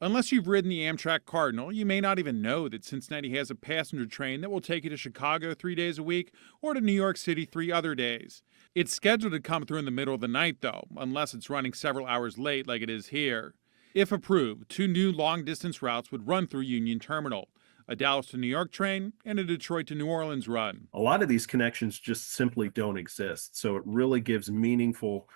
Unless you've ridden the Amtrak Cardinal, you may not even know that Cincinnati has a passenger train that will take you to Chicago 3 days a week or to New York City 3 other days. It's scheduled to come through in the middle of the night, though, unless it's running several hours late like it is here. If approved, two new long distance routes would run through Union Terminal: a Dallas to New York train and a Detroit to New Orleans run. A lot of these connections just simply don't exist. So it really gives meaningful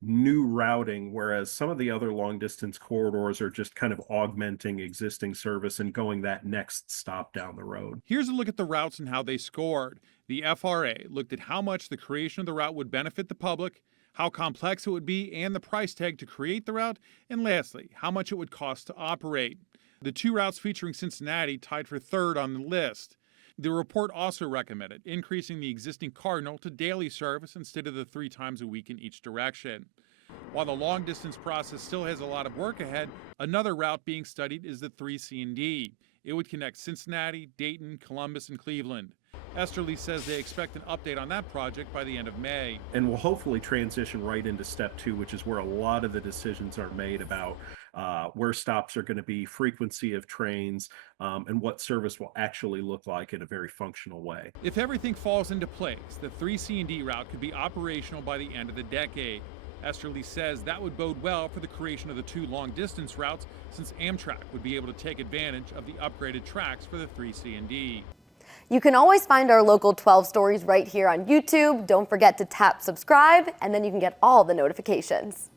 new routing, whereas some of the other long distance corridors are just kind of augmenting existing service and going that next stop down the road. Here's a look at the routes and how they scored. The FRA looked at how much the creation of the route would benefit the public, how complex it would be, and the price tag to create the route, and lastly, how much it would cost to operate. The two routes featuring Cincinnati tied for third on the list. The report also recommended increasing the existing Cardinal to daily service instead of the 3 times a week in each direction. While the long distance process still has a lot of work ahead, another route being studied is the 3C&D. It would connect Cincinnati, Dayton, Columbus, and Cleveland. Esterly says they expect an update on that project by the end of May. And we'll hopefully transition right into step two, which is where a lot of the decisions are made about where stops are going to be, frequency of trains, and what service will actually look like in a very functional way. If everything falls into place, the 3C&D route could be operational by the end of the decade. Esterly says that would bode well for the creation of the two long-distance routes, since Amtrak would be able to take advantage of the upgraded tracks for the 3C&D. You can always find our local 12 stories right here on YouTube. Don't forget to tap subscribe, and then you can get all the notifications.